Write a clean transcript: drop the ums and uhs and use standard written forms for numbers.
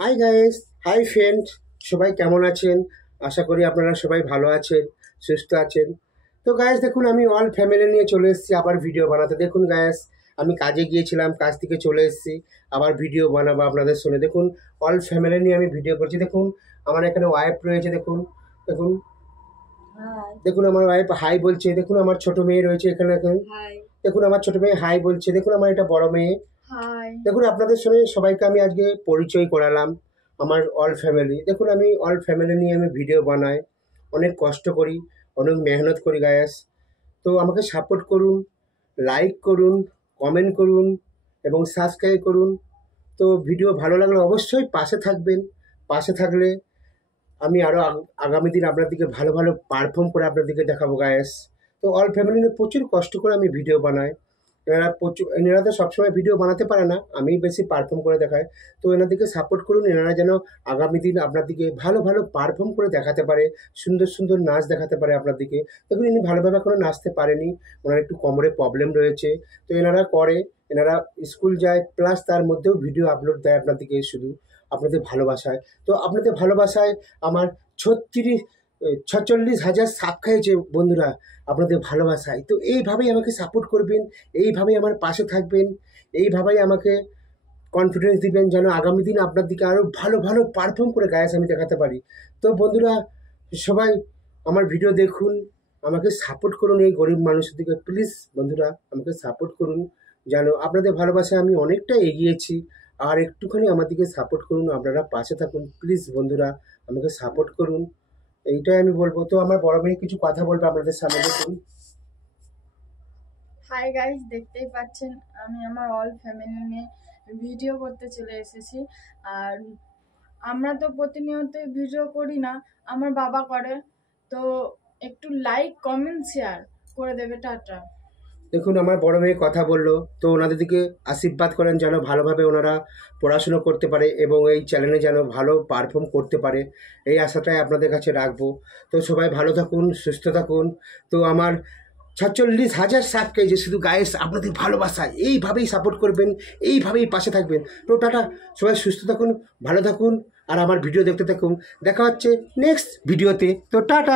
Hi guys, hi friend, সবাই কেমন আছেন? আশা করি আপনারা সবাই ভালো আছেন, সুস্থ আছেন। তো গাইস দেখুন, আমি অল ফ্যামিলি নিয়ে চলে এসেছি আবার ভিডিও বানাতে। দেখুন গাইস, আমি কাজে গিয়েছিলাম, কাজ থেকে চলে এসেছি, আবার ভিডিও বানাবো আপনাদের শুনে। দেখুন, অল ফ্যামিলি নিয়ে আমি ভিডিও করছি। দেখুন, আমার এখানে ওয়াইফ রয়েছে। দেখুন দেখুন দেখুন আমার ওয়াইফ হাই বলছে। দেখুন আমার ছোট মেয়ে রয়েছে এখানে। দেখুন দেখুন আমার ছোট মেয়ে হাই বলছে। দেখুন আমার এটা বড় মেয়ে। দেখুন আপনাদের সঙ্গে সবাইকে আমি আজকে পরিচয় করালাম, আমার অল ফ্যামিলি। দেখুন আমি অল ফ্যামিলি নিয়ে আমি ভিডিও বানাই, অনেক কষ্ট করি, অনেক মেহনত করি গায়াস। তো আমাকে সাপোর্ট করুন, লাইক করুন, কমেন্ট করুন এবং সাবস্ক্রাইব করুন। তো ভিডিও ভালো লাগলে অবশ্যই পাশে থাকবেন। পাশে থাকলে আমি আরও আগামী দিন আপনাদেরকে ভালো ভালো পারফর্ম করে আপনাদেরকে দেখাবো গায়েস। তো অল ফ্যামিলি নিয়ে প্রচুর কষ্ট করে আমি ভিডিও বানাই। এনারা তো সবসময় ভিডিও বানাতে পারে না, আমি বেশি পারফর্ম করে দেখাই। তো এনাদেরকে সাপোর্ট করুন, এনারা যেন আগামী দিন আপনাদেরকে ভালো ভালো পারফর্ম করে দেখাতে পারে, সুন্দর সুন্দর নাচ দেখাতে পারে আপনাদেরকে। দেখুন ইনি ভালোভাবে এখনও নাচতে পারেনি, ওনার একটু কোমরে প্রবলেম রয়েছে। তো এনারা করে, এনারা স্কুল যায় প্লাস তার মধ্যেও ভিডিও আপলোড দেয় আপনাদেরকে, শুধু আপনাদের ভালোবাসায়। তো আপনাদের ভালোবাসায় আমার 46,000 সাবস্ক্রাইব বন্ধুরা, আপনাদের ভালোবাসায়। তো এইভাবেই আমাকে সাপোর্ট করবেন, এইভাবেই আমার পাশে থাকবেন, এইভাবেই আমাকে কনফিডেন্স দিবেন যেন আগামী দিন আপনার দিকে আরও ভালো ভালো পারফর্ম করে গায়ে আমি দেখাতে পারি। তো বন্ধুরা সবাই আমার ভিডিও দেখুন, আমাকে সাপোর্ট করুন, এই গরিব মানুষের দিকে প্লিজ বন্ধুরা আমাকে সাপোর্ট করুন। যেন আপনাদের ভালোবাসায় আমি অনেকটা এগিয়েছি, আর একটুখানি আমার দিকে সাপোর্ট করুন, আপনারা পাশে থাকুন প্লিজ বন্ধুরা, আমাকে সাপোর্ট করুন, এইটাই আমি বলবো। তো আমার বড় মেয়ে কিছু কথা বলবে আপনাদের সামনে। দেখুন। হাই গাইস, দেখতেই পাচ্ছেন আমি আমার অল ফ্যামিলি নিয়ে ভিডিও করতে চলে এসেছি। আর আমরা তো প্রতিনিয়ত ভিডিও করি না, আমার বাবা করে। তো একটু লাইক কমেন্ট শেয়ার করে দেবে। টাটা। দেখুন আমার বড় মেয়ে কথা বললো, তো ওনাদের দিকে আশীর্বাদ করেন যেন ভালোভাবে ওনারা পড়াশুনো করতে পারে এবং এই চ্যানেলে যেন ভালো পারফর্ম করতে পারে, এই আশাটাই আপনাদের কাছে রাখবো। তো সবাই ভালো থাকুন, সুস্থ থাকুন। তো আমার 46,000 সাবস্ক্রাইব শুধু গায়েস আপনাদের ভালোবাসায়, এইভাবেই সাপোর্ট করবেন, এইভাবেই পাশে থাকবেন। তো টাটা, সবাই সুস্থ থাকুন, ভালো থাকুন, আর আমার ভিডিও দেখতে থাকুন। দেখা হচ্ছে নেক্সট ভিডিওতে। তো টাটা।